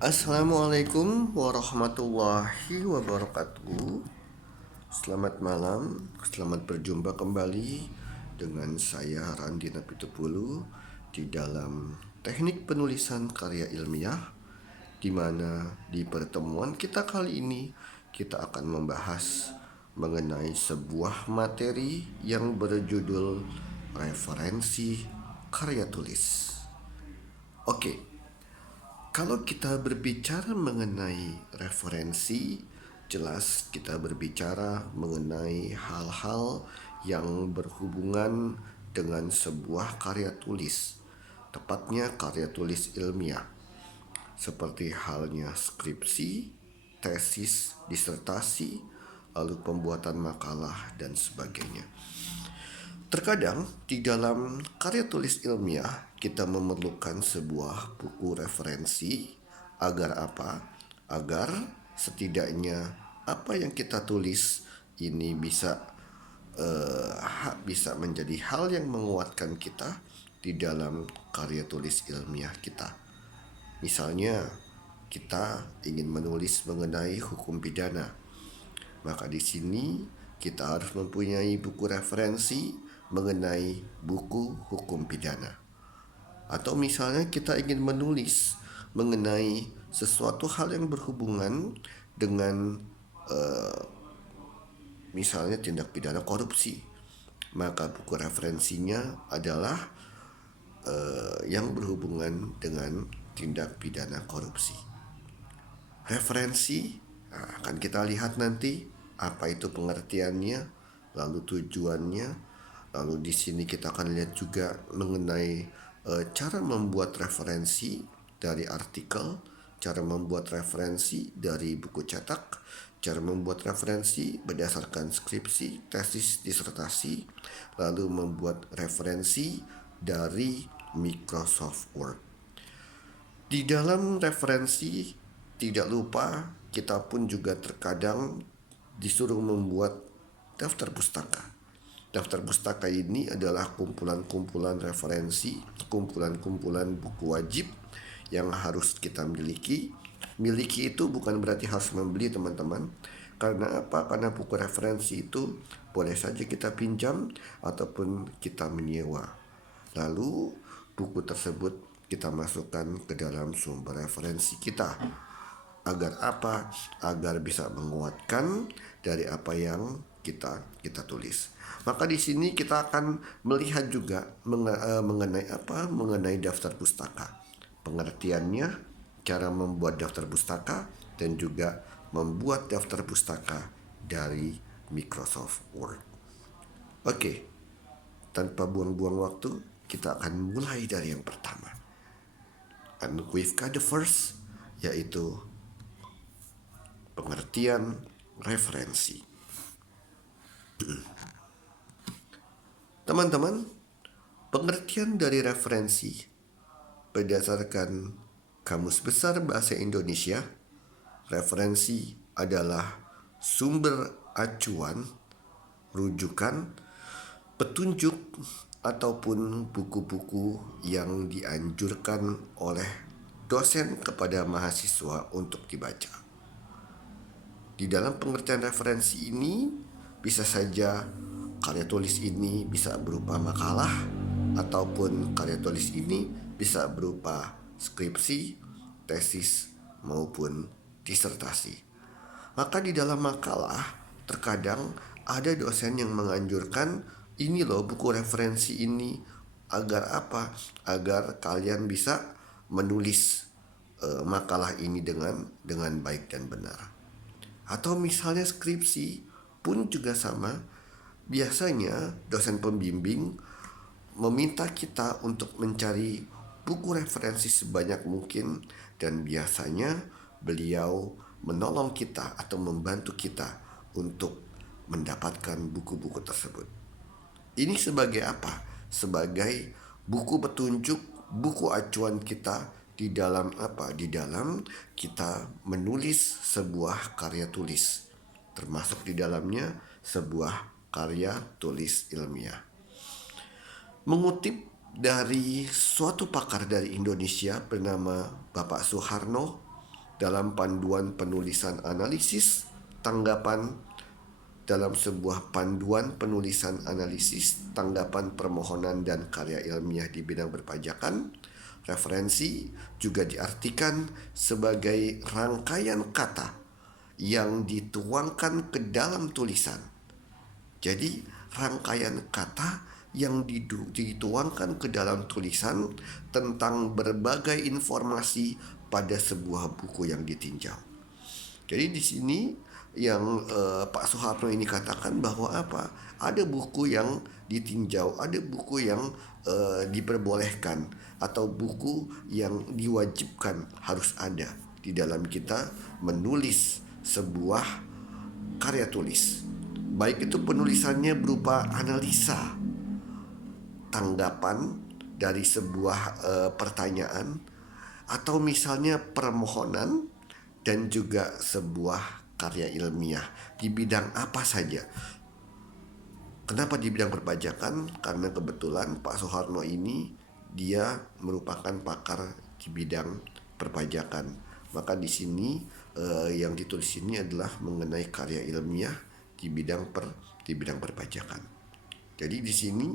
Assalamualaikum warahmatullahi wabarakatuh. Selamat malam, selamat berjumpa kembali dengan saya Randi Napitupulu di dalam teknik penulisan karya ilmiah, di mana di pertemuan kita kali ini kita akan membahas mengenai sebuah materi yang berjudul referensi karya tulis. Oke, kalau kita berbicara mengenai referensi, jelas kita berbicara mengenai hal-hal yang berhubungan dengan sebuah karya tulis, tepatnya karya tulis ilmiah, seperti halnya skripsi, tesis, disertasi, lalu pembuatan makalah, dan sebagainya. Terkadang di dalam karya tulis ilmiah kita memerlukan sebuah buku referensi agar apa? Agar setidaknya apa yang kita tulis ini bisa menjadi hal yang menguatkan kita di dalam karya tulis ilmiah kita. Misalnya kita ingin menulis mengenai hukum pidana, maka di sini kita harus mempunyai buku referensi mengenai buku hukum pidana. Atau misalnya kita ingin menulis mengenai sesuatu hal yang berhubungan dengan misalnya tindak pidana korupsi, maka buku referensinya adalah yang berhubungan dengan tindak pidana korupsi. Referensi akan kita lihat nanti apa itu pengertiannya, lalu tujuannya, lalu di sini kita akan lihat juga mengenai cara membuat referensi dari artikel, cara membuat referensi dari buku cetak, cara membuat referensi berdasarkan skripsi, tesis, disertasi, lalu membuat referensi dari Microsoft Word. Di dalam referensi tidak lupa kita pun juga terkadang disuruh membuat daftar pustaka. Daftar pustaka ini adalah kumpulan-kumpulan referensi, kumpulan-kumpulan buku wajib yang harus kita miliki. Miliki itu bukan berarti harus membeli, teman-teman. Karena apa? Karena buku referensi itu boleh saja kita pinjam ataupun kita menyewa. Lalu buku tersebut kita masukkan ke dalam sumber referensi kita. Agar apa? Agar bisa menguatkan dari apa yang kita tulis. Maka di sini kita akan melihat juga mengenai apa? Mengenai daftar pustaka. Pengertiannya, cara membuat daftar pustaka, dan juga membuat daftar pustaka dari Microsoft Word. Oke, tanpa buang-buang waktu, kita akan mulai dari yang pertama. And we've got the first, yaitu pengertian referensi. Teman-teman, pengertian dari referensi berdasarkan Kamus Besar Bahasa Indonesia, referensi adalah sumber acuan, rujukan, petunjuk, ataupun buku-buku yang dianjurkan oleh dosen kepada mahasiswa untuk dibaca. Di dalam pengertian referensi ini bisa saja karya tulis ini bisa berupa makalah, ataupun karya tulis ini bisa berupa skripsi, tesis, maupun disertasi. Maka di dalam makalah terkadang ada dosen yang menganjurkan ini loh buku referensi ini, agar apa? Agar kalian bisa menulis makalah ini dengan baik dan benar. Atau misalnya skripsi pun juga sama. Biasanya dosen pembimbing meminta kita untuk mencari buku referensi sebanyak mungkin, dan biasanya beliau menolong kita atau membantu kita untuk mendapatkan buku-buku tersebut. Ini sebagai apa? Sebagai buku petunjuk, buku acuan kita di dalam apa? Di dalam kita menulis sebuah karya tulis, termasuk di dalamnya sebuah karya tulis ilmiah. Mengutip dari suatu pakar dari Indonesia bernama Bapak Soeharno, dalam panduan penulisan analisis tanggapan dalam sebuah panduan penulisan analisis tanggapan permohonan dan karya ilmiah di bidang perpajakan. Referensi juga diartikan sebagai rangkaian kata yang dituangkan ke dalam tulisan. Jadi rangkaian kata yang dituangkan ke dalam tulisan tentang berbagai informasi pada sebuah buku yang ditinjau. Jadi di sini yang Pak Soeharto ini katakan bahwa apa? Ada buku yang ditinjau, ada buku yang diperbolehkan, atau buku yang diwajibkan harus ada di dalam kita menulis sebuah karya tulis. Baik itu penulisannya berupa analisa, tanggapan dari sebuah pertanyaan, atau misalnya permohonan dan juga sebuah karya ilmiah di bidang apa saja. Kenapa di bidang perpajakan? Karena kebetulan Pak Soeharto ini dia merupakan pakar di bidang perpajakan. Maka di sini yang ditulis ini adalah mengenai karya ilmiah di bidang perpajakan. Jadi di sini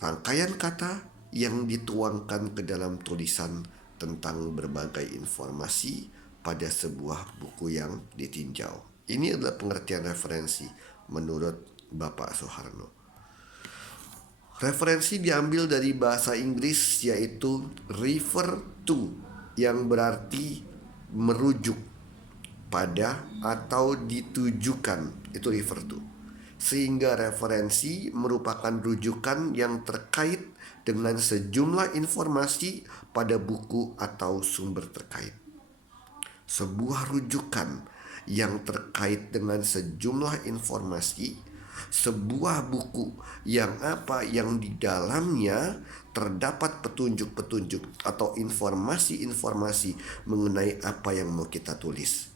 rangkaian kata yang dituangkan ke dalam tulisan tentang berbagai informasi pada sebuah buku yang ditinjau. Ini adalah pengertian referensi menurut Bapak Soeharto. Referensi diambil dari bahasa Inggris yaitu refer to, yang berarti merujuk pada atau ditujukan, itu refer to. Sehingga referensi merupakan rujukan yang terkait dengan sejumlah informasi pada buku atau sumber terkait. Sebuah rujukan yang terkait dengan sejumlah informasi, sebuah buku yang di dalamnya terdapat petunjuk-petunjuk atau informasi-informasi mengenai apa yang mau kita tulis.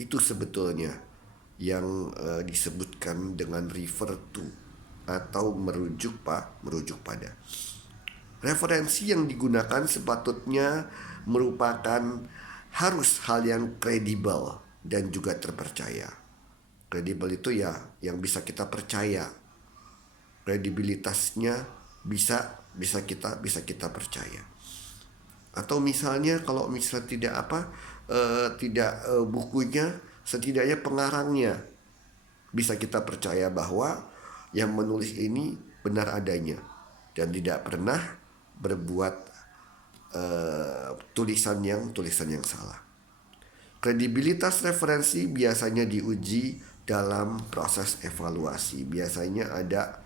Itu sebetulnya yang disebutkan dengan refer to atau merujuk pada. Referensi yang digunakan sepatutnya merupakan harus hal yang kredibel dan juga terpercaya. Kredibel itu ya yang bisa kita percaya. Kredibilitasnya bisa kita percaya. Atau misalnya kalau misalnya tidak bukunya, setidaknya pengarangnya bisa kita percaya bahwa yang menulis ini benar adanya dan tidak pernah berbuat tulisan yang salah. Kredibilitas referensi biasanya diuji dalam proses evaluasi. Biasanya ada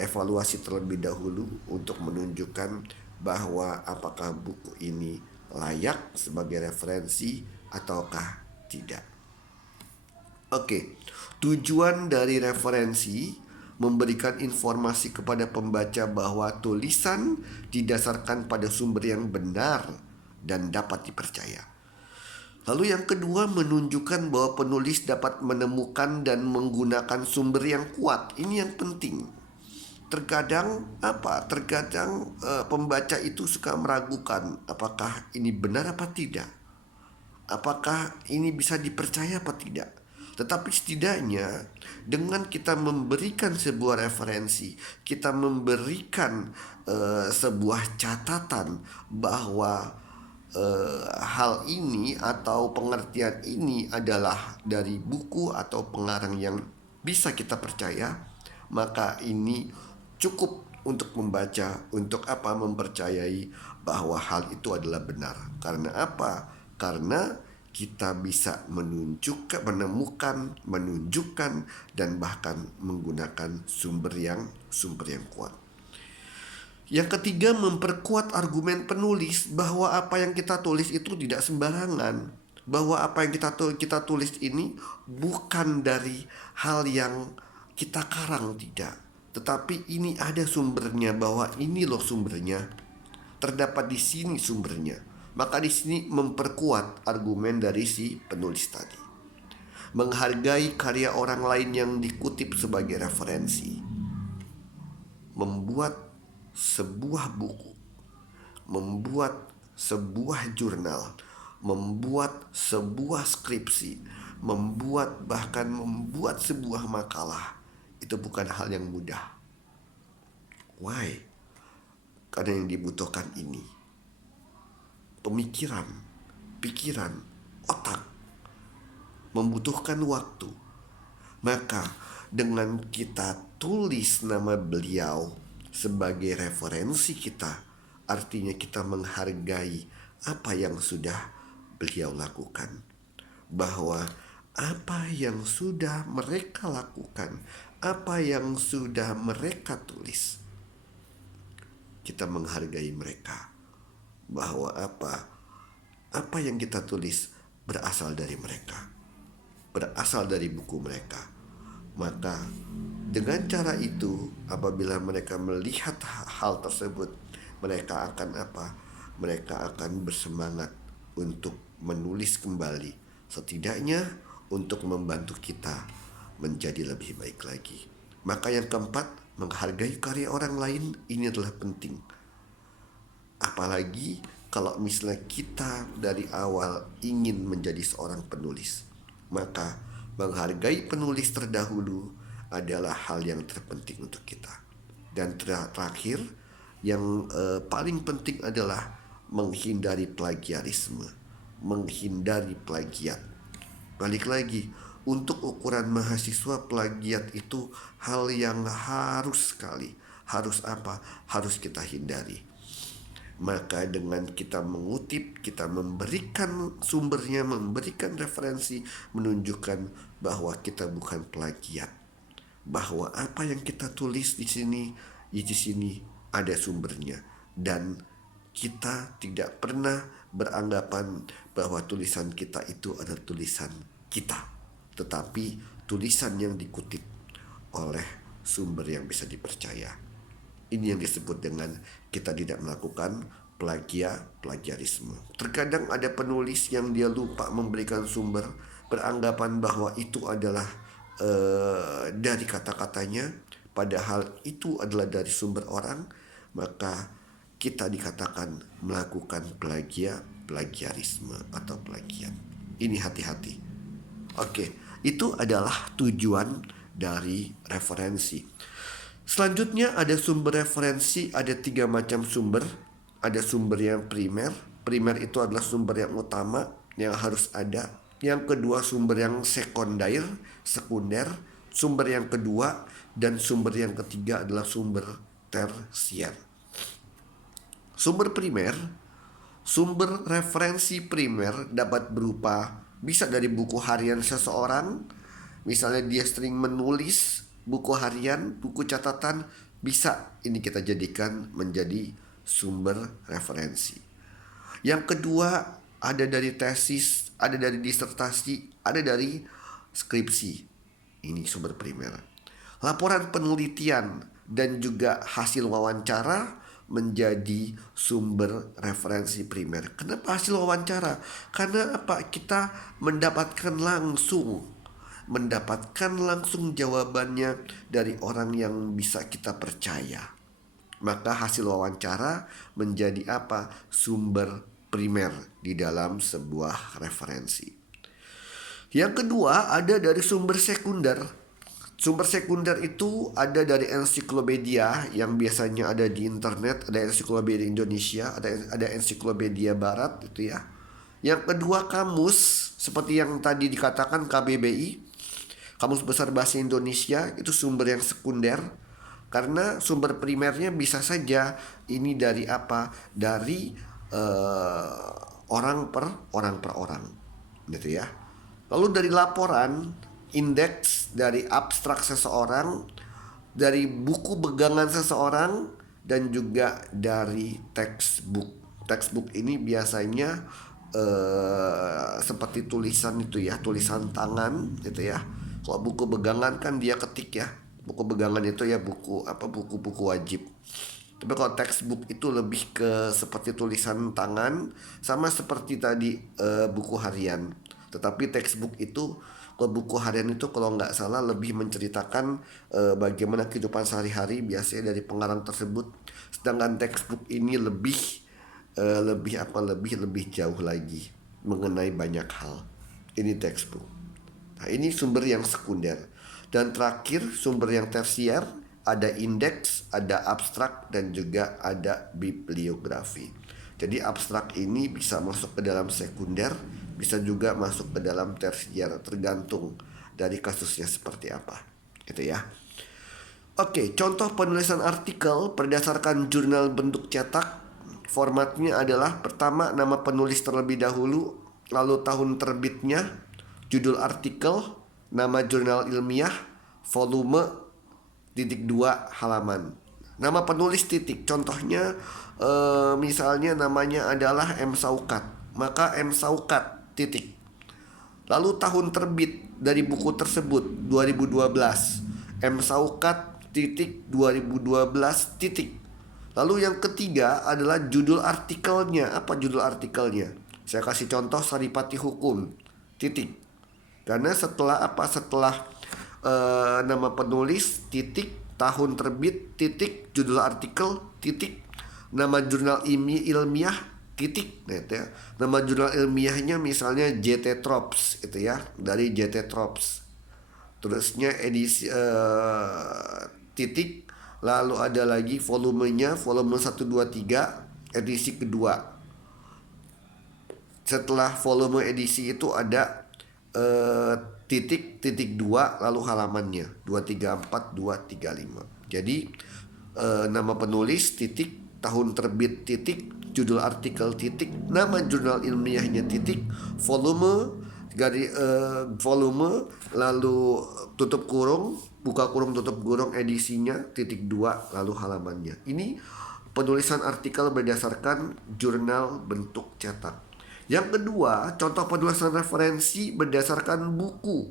evaluasi terlebih dahulu untuk menunjukkan bahwa apakah buku ini layak sebagai referensi ataukah tidak. Oke, tujuan dari referensi memberikan informasi kepada pembaca bahwa tulisan didasarkan pada sumber yang benar dan dapat dipercaya. Lalu yang kedua, menunjukkan bahwa penulis dapat menemukan dan menggunakan sumber yang kuat. Ini yang penting. Terkadang pembaca itu suka meragukan apakah ini benar apa tidak, apakah ini bisa dipercaya apa tidak. Tetapi setidaknya dengan kita memberikan sebuah referensi, kita memberikan sebuah catatan bahwa hal ini atau pengertian ini adalah dari buku atau pengarang yang bisa kita percaya, maka ini cukup untuk membaca, untuk mempercayai bahwa hal itu adalah benar. Karena apa? Karena kita bisa menemukan, menunjukkan, dan bahkan menggunakan sumber yang kuat. Yang ketiga, memperkuat argumen penulis bahwa apa yang kita tulis itu tidak sembarangan, bahwa apa yang kita tulis ini bukan dari hal yang kita karang, tidak, tetapi ini ada sumbernya, bahwa ini loh sumbernya, terdapat di sini sumbernya. Maka di sini memperkuat argumen dari si penulis tadi. Menghargai karya orang lain yang dikutip sebagai referensi. Membuat sebuah buku, membuat sebuah jurnal, membuat sebuah skripsi, bahkan membuat sebuah makalah, itu bukan hal yang mudah. Why? Karena yang dibutuhkan ini pemikiran, pikiran, otak, membutuhkan waktu. Maka dengan kita tulis nama beliau sebagai referensi kita, artinya kita menghargai apa yang sudah beliau lakukan. Bahwa apa yang sudah mereka lakukan, apa yang sudah mereka tulis, kita menghargai mereka. Bahwa apa yang kita tulis berasal dari mereka, berasal dari buku mereka. Maka dengan cara itu, apabila mereka melihat hal tersebut, mereka akan mereka akan bersemangat untuk menulis kembali, setidaknya untuk membantu kita menjadi lebih baik lagi. Maka yang keempat, menghargai karya orang lain ini adalah penting. Apalagi kalau misalnya kita dari awal ingin menjadi seorang penulis, maka menghargai penulis terdahulu adalah hal yang terpenting untuk kita. Dan terakhir, yang paling penting adalah menghindari plagiarisme, menghindari plagiat. Balik lagi, untuk ukuran mahasiswa, plagiat itu hal yang harus sekali, harus kita hindari. Maka dengan kita mengutip, kita memberikan sumbernya, memberikan referensi, menunjukkan bahwa kita bukan plagiat, bahwa apa yang kita tulis di sini ada sumbernya, dan kita tidak pernah beranggapan bahwa tulisan kita itu adalah tulisan kita, tetapi tulisan yang dikutip oleh sumber yang bisa dipercaya. Ini yang disebut dengan kita tidak melakukan plagiarisme. Terkadang ada penulis yang dia lupa memberikan sumber, beranggapan bahwa itu adalah dari kata-katanya, padahal itu adalah dari sumber orang. Maka kita dikatakan melakukan plagiarisme atau plagiat. Ini hati-hati. Oke, itu adalah tujuan dari referensi. Selanjutnya ada sumber referensi, ada 3 macam sumber. Ada sumber yang primer. Primer itu adalah sumber yang utama yang harus ada. Yang kedua sumber yang sekunder. Sumber yang kedua dan sumber yang ketiga adalah sumber tersier. Sumber primer, sumber referensi primer dapat berupa bisa dari buku harian seseorang. Misalnya dia sering menulis buku harian, buku catatan, bisa ini kita jadikan menjadi sumber referensi. Yang kedua ada dari tesis, ada dari disertasi, ada dari skripsi. Ini sumber primer. Laporan penelitian dan juga hasil wawancara menjadi sumber referensi primer. Kenapa hasil wawancara? Karena kita mendapatkan langsung jawabannya dari orang yang bisa kita percaya. Maka hasil wawancara menjadi sumber primer di dalam sebuah referensi. Yang kedua ada dari sumber sekunder. Sumber sekunder itu ada dari ensiklopedia yang biasanya ada di internet, ada ensiklopedia Indonesia, ada ensiklopedia Barat itu ya. Yang kedua kamus, seperti yang tadi dikatakan KBBI, Kamus Besar Bahasa Indonesia, itu sumber yang sekunder. Karena sumber primernya bisa saja ini dari dari orang per orang gitu ya. Lalu dari laporan, indeks dari abstrak seseorang, dari buku pegangan seseorang, dan juga dari textbook. Textbook ini biasanya seperti tulisan itu ya, tulisan tangan gitu ya. Kalau buku pegangan kan dia ketik ya. Buku pegangan itu ya buku-buku wajib. Tapi kalau textbook itu lebih ke seperti tulisan tangan, sama seperti tadi buku harian. Tetapi textbook itu, kalau buku harian itu kalau nggak salah lebih menceritakan bagaimana kehidupan sehari-hari biasanya dari pengarang tersebut. Sedangkan textbook ini lebih jauh lagi. mengenai banyak hal. Ini textbook. Nah, ini sumber yang sekunder. Dan terakhir, sumber yang tersier, ada indeks, ada abstrak, dan juga ada bibliografi. Jadi abstrak ini bisa masuk ke dalam sekunder, bisa juga masuk ke dalam tersier, tergantung dari kasusnya seperti apa. Gitu ya. Oke, contoh penulisan artikel berdasarkan jurnal bentuk cetak. Formatnya adalah pertama nama penulis terlebih dahulu, lalu tahun terbitnya, judul artikel, nama jurnal ilmiah, volume, titik 2 halaman. Nama penulis titik, contohnya misalnya namanya adalah M. Saukat, maka M. Saukat titik. Lalu tahun terbit dari buku tersebut 2012, M. Saukat titik 2012 titik. Lalu yang ketiga adalah judul artikelnya. Apa judul artikelnya? Saya kasih contoh Saripati Hukum titik. Karena setelah nama penulis titik, tahun terbit titik, judul artikel titik, nama jurnal ilmiah titik, gitu ya. Nama jurnal ilmiahnya misalnya JT Trops, itu ya, dari JT Trops. Terusnya edisi titik, lalu ada lagi volumenya, volume 1 2 3 edisi kedua. Setelah volume edisi itu ada titik 2 lalu halamannya 234 235. Jadi nama penulis titik, tahun terbit titik, judul artikel titik, nama jurnal ilmiahnya titik, volume volume, lalu tutup kurung, buka kurung tutup kurung edisinya titik 2 lalu halamannya. Ini penulisan artikel berdasarkan jurnal bentuk cetak. Yang kedua, contoh penulisan referensi berdasarkan buku.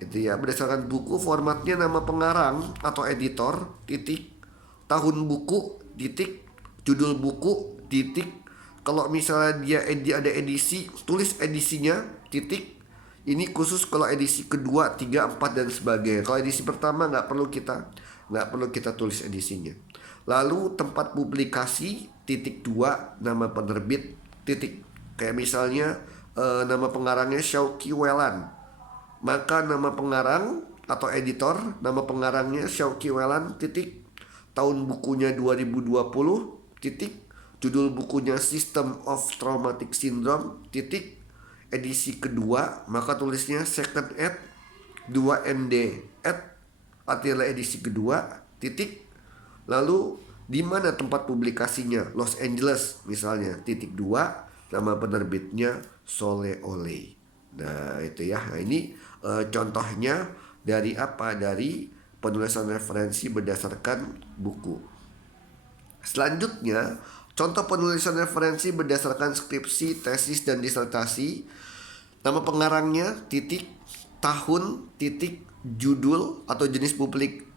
Itu ya, berdasarkan buku, formatnya nama pengarang atau editor titik, tahun buku titik, judul buku titik. Kalau misalnya dia ada edisi, tulis edisinya titik. Ini khusus kalau edisi kedua, 3, 4 dan sebagainya. Kalau edisi pertama nggak perlu kita tulis edisinya. Lalu tempat publikasi titik 2, nama penerbit titik. Kayak misalnya nama pengarangnya Syauqi Welan, maka nama pengarang atau editor, nama pengarangnya Syauqi Welan titik, tahun bukunya 2020 titik, judul bukunya System of Traumatic Syndrome titik, edisi kedua, maka tulisnya second ed 2nd ed, artinya edisi kedua titik. Lalu di mana tempat publikasinya? Los Angeles misalnya titik 2, nama penerbitnya Sole Ole. Nah itu ya. Nah, ini contohnya dari apa? Dari penulisan referensi berdasarkan buku. Selanjutnya, contoh penulisan referensi berdasarkan skripsi, tesis, dan disertasi. Nama pengarangnya titik, tahun titik, judul atau jenis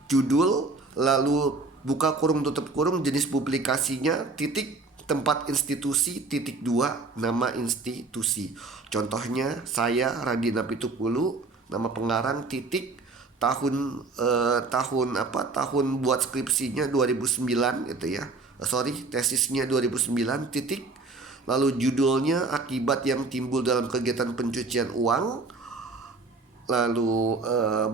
judul, lalu buka kurung tutup kurung jenis publikasinya titik, tempat institusi titik 2, nama institusi. Contohnya saya Radina Pitupulu, nama pengarang titik, tahun buat skripsinya 2009 itu ya. Tesisnya 2009 titik. Lalu judulnya akibat yang timbul dalam kegiatan pencucian uang. Lalu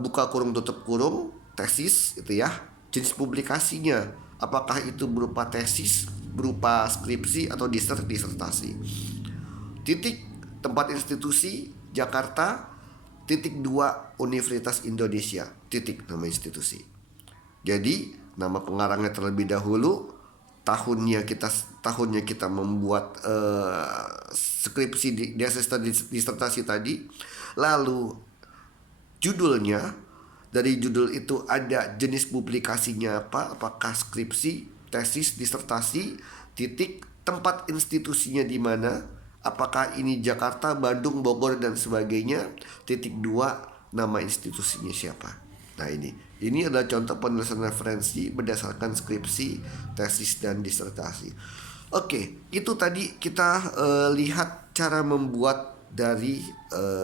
buka kurung tutup kurung tesis itu ya. Jenis publikasinya apakah itu berupa tesis, berupa skripsi atau disertasi. Titik, tempat institusi Jakarta, titik 2 Universitas Indonesia, titik nama institusi. Jadi nama pengarangnya terlebih dahulu, tahunnya kita membuat skripsi disertasi tadi, lalu judulnya, dari judul itu ada jenis publikasinya apa, apakah skripsi, tesis, disertasi, titik, tempat institusinya di mana, apakah ini Jakarta, Bandung, Bogor dan sebagainya, titik 2 nama institusinya siapa. Nah ini adalah contoh penulisan referensi berdasarkan skripsi, tesis dan disertasi. Oke, itu tadi kita lihat cara membuat dari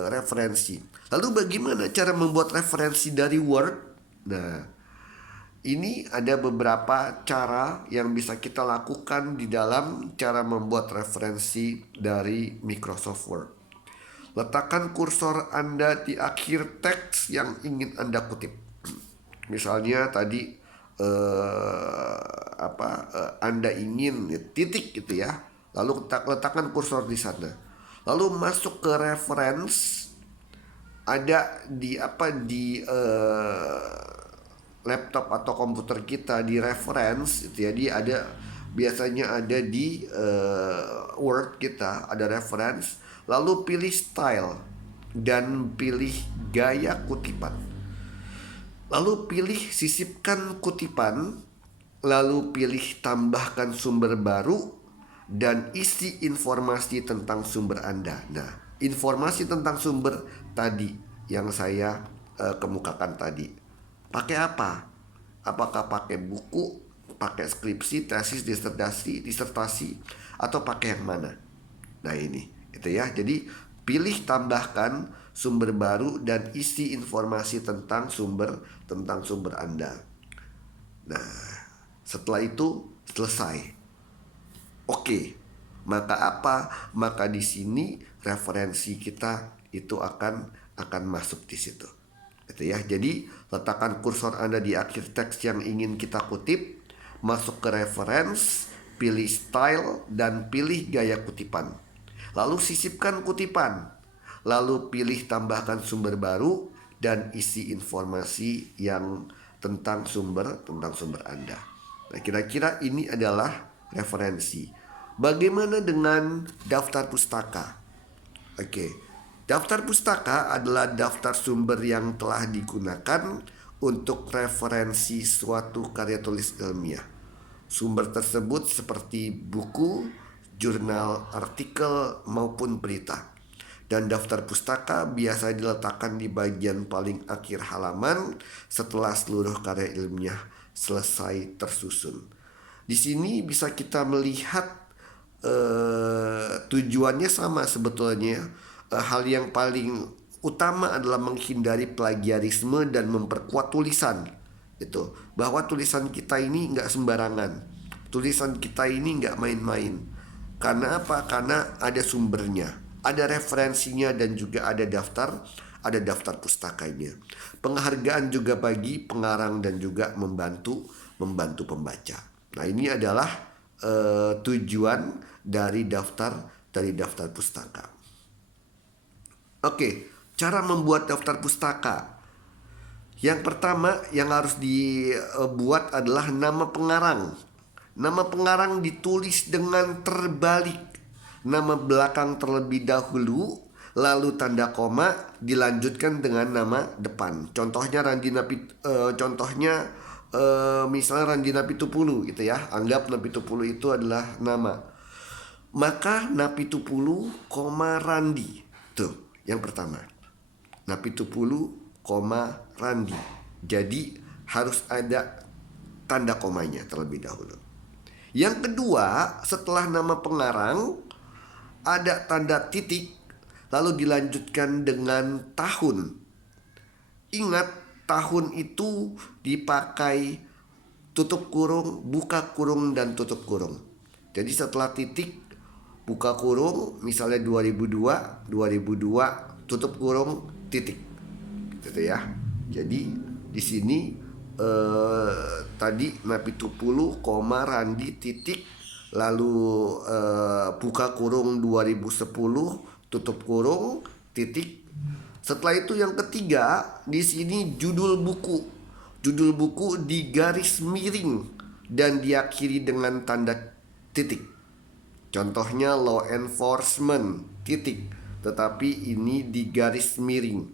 referensi. Lalu bagaimana cara membuat referensi dari Word? Nah, Ini ada beberapa cara yang bisa kita lakukan di dalam cara membuat referensi dari Microsoft Word. Letakkan kursor Anda di akhir teks yang ingin Anda kutip. Misalnya tadi Anda ingin titik gitu ya. Lalu letakkan kursor di sana. Lalu masuk ke reference, ada di laptop atau komputer kita di reference itu ya, dia ada biasanya ada di Word kita ada reference, lalu pilih style dan pilih gaya kutipan, lalu pilih sisipkan kutipan, lalu pilih tambahkan sumber baru dan isi informasi tentang sumber Anda. Nah, informasi tentang sumber tadi yang saya kemukakan tadi, pakai apa? Apakah pakai buku, pakai skripsi, tesis, disertasi, atau pakai yang mana? Nah ini, itu ya. Jadi pilih tambahkan sumber baru dan isi informasi tentang sumber Anda. Nah, setelah itu selesai. Oke. Maka apa? Maka di sini referensi kita itu akan masuk di situ. Gitu ya. Jadi letakkan kursor Anda di akhir teks yang ingin kita kutip, masuk ke reference, pilih style dan pilih gaya kutipan. Lalu sisipkan kutipan, lalu pilih tambahkan sumber baru dan isi informasi yang tentang sumber Anda. Nah, kira-kira ini adalah referensi. Bagaimana dengan daftar pustaka? Oke. Daftar pustaka adalah daftar sumber yang telah digunakan untuk referensi suatu karya tulis ilmiah. Sumber tersebut seperti buku, jurnal, artikel, maupun berita. Dan daftar pustaka biasa diletakkan di bagian paling akhir halaman setelah seluruh karya ilmiah selesai tersusun. Di sini bisa kita melihat tujuannya sama sebetulnya. Hal yang paling utama adalah menghindari plagiarisme dan memperkuat tulisan. Itu bahwa tulisan kita ini nggak sembarangan, tulisan kita ini nggak main-main. Karena apa? Karena ada sumbernya, ada referensinya, dan juga ada daftar pustakanya. Penghargaan juga bagi pengarang dan juga membantu pembaca. Nah, ini adalah tujuan dari daftar pustaka. Oke, cara membuat daftar pustaka. Yang pertama yang harus dibuat adalah nama pengarang. Nama pengarang ditulis dengan terbalik. Nama belakang terlebih dahulu, lalu tanda koma, dilanjutkan dengan nama depan. Contohnya misalnya Randina Pitupulu gitu ya. Anggap Napitupulu itu adalah nama. Maka Napitupulu, Randi. Tuh, yang pertama. Napitupulu, Randi. Jadi harus ada tanda komanya terlebih dahulu. Yang kedua, setelah nama pengarang ada tanda titik, lalu dilanjutkan dengan tahun. Ingat, tahun itu dipakai tutup kurung, buka kurung, dan tutup kurung. Jadi setelah titik, buka kurung, misalnya 2002, tutup kurung, titik. Gitu ya. Jadi di sini tadi Napitupulu, Randi, titik, lalu buka kurung 2010, tutup kurung, titik. Setelah itu yang ketiga, di sini judul buku. Judul buku digaris miring dan diakhiri dengan tanda titik. Contohnya law enforcement, titik. Tetapi ini digaris miring.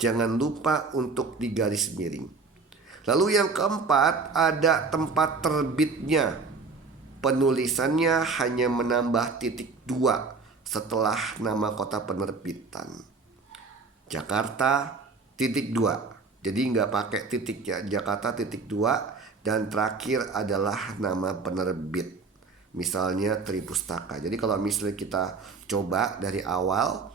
Jangan lupa untuk digaris miring. Lalu yang keempat, ada tempat terbitnya. Penulisannya hanya menambah titik 2 setelah nama kota penerbitan. Jakarta titik 2. Jadi nggak pakai titik ya. Jakarta titik 2. Dan terakhir adalah nama penerbit. Misalnya Tripustaka. Jadi kalau misalnya kita coba dari awal,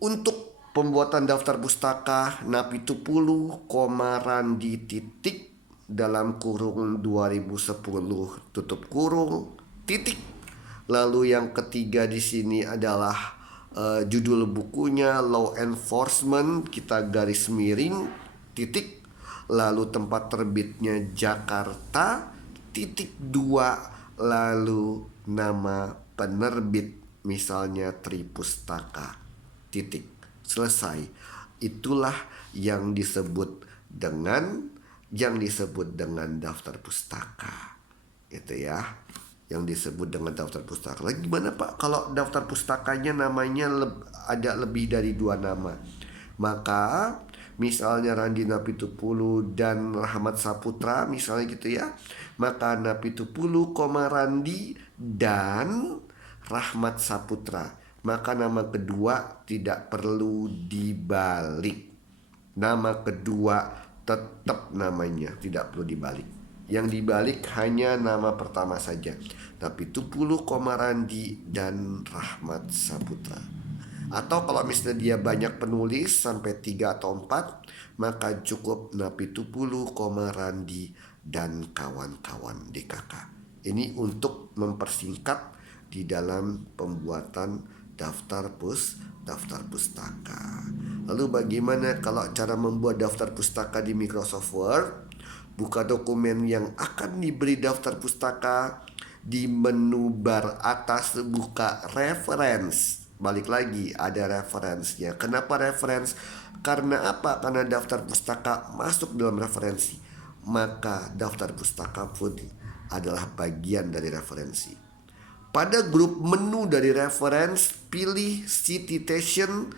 untuk pembuatan daftar pustaka Napitupulu, Randi, titik, dalam kurung 2010 tutup kurung titik. Lalu yang ketiga di sini adalah judul bukunya Law Enforcement, kita garis miring titik. Lalu tempat terbitnya Jakarta titik 2. Lalu nama penerbit misalnya Tripustaka titik. Selesai. Itulah yang disebut dengan daftar pustaka. Itu ya, yang disebut dengan daftar pustaka. Lagi gimana Pak kalau daftar pustakanya namanya ada lebih dari 2 nama? Maka misalnya Randi Napitupulu dan Rahmat Saputra misalnya gitu ya, maka Napitupulu, Randi dan Rahmat Saputra, maka nama kedua tidak perlu dibalik. Nama kedua tetap namanya, tidak perlu dibalik. Yang dibalik hanya nama pertama saja, Napitupulu, Randi dan Rahmat Saputra. Atau kalau misalnya dia banyak penulis sampai 3 atau 4, maka cukup Napitupulu, Randi dan kawan-kawan DKK. Ini untuk mempersingkat di dalam pembuatan daftar pustaka. Lalu bagaimana kalau cara membuat daftar pustaka di Microsoft Word? Buka dokumen yang akan diberi daftar pustaka, di menu bar atas buka reference. Balik lagi, ada referensinya. Kenapa reference? Karena apa? Karena daftar pustaka masuk dalam referensi, maka daftar pustaka pun adalah bagian dari referensi. Pada grup menu dari reference, pilih citation,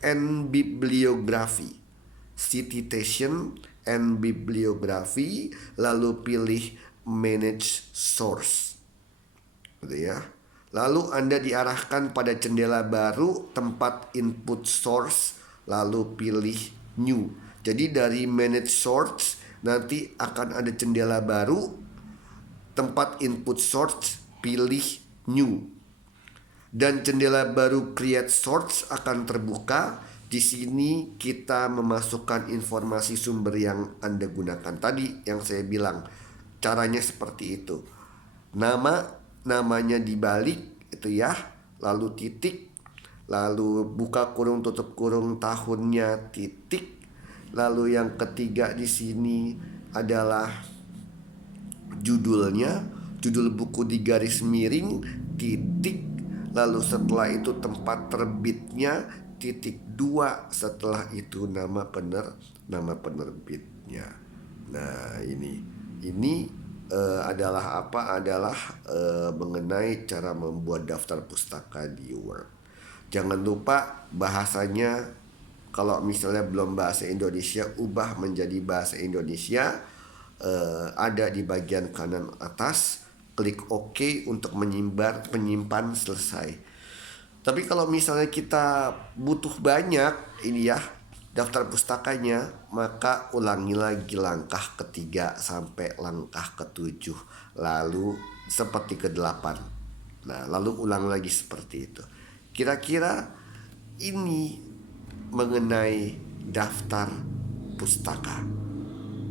and bibliography. Citation and bibliography, lalu pilih manage source, gitu ya. Lalu Anda diarahkan pada jendela baru tempat input source, lalu pilih new. Jadi dari manage source nanti akan ada jendela baru, tempat input source, pilih new. Dan jendela baru create source akan terbuka. Di sini kita memasukkan informasi sumber yang Anda gunakan tadi, yang saya bilang caranya seperti itu. Namanya dibalik itu ya, lalu titik, lalu buka kurung tutup kurung tahunnya titik. Lalu yang ketiga di sini adalah judulnya, judul buku di garis miring titik. Lalu setelah itu tempat terbitnya titik 2, setelah itu nama penerbitnya. Nah ini adalah mengenai cara membuat daftar pustaka di Word. Jangan lupa bahasanya, kalau misalnya belum bahasa Indonesia, ubah menjadi bahasa Indonesia. Ada di bagian kanan atas, klik OK untuk menyimpan selesai. Tapi kalau misalnya kita butuh banyak ini ya daftar pustakanya, maka ulangi lagi langkah ketiga sampai langkah ketujuh, lalu seperti ke-8. Nah, lalu ulang lagi seperti itu. Kira-kira ini mengenai daftar pustaka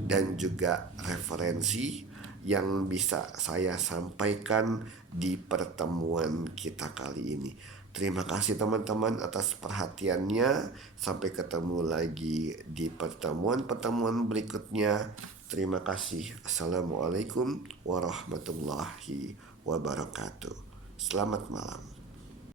dan juga referensi yang bisa saya sampaikan di pertemuan kita kali ini. Terima kasih teman-teman atas perhatiannya. Sampai ketemu lagi di pertemuan berikutnya. Terima kasih. Assalamualaikum warahmatullahi wabarakatuh. Selamat malam.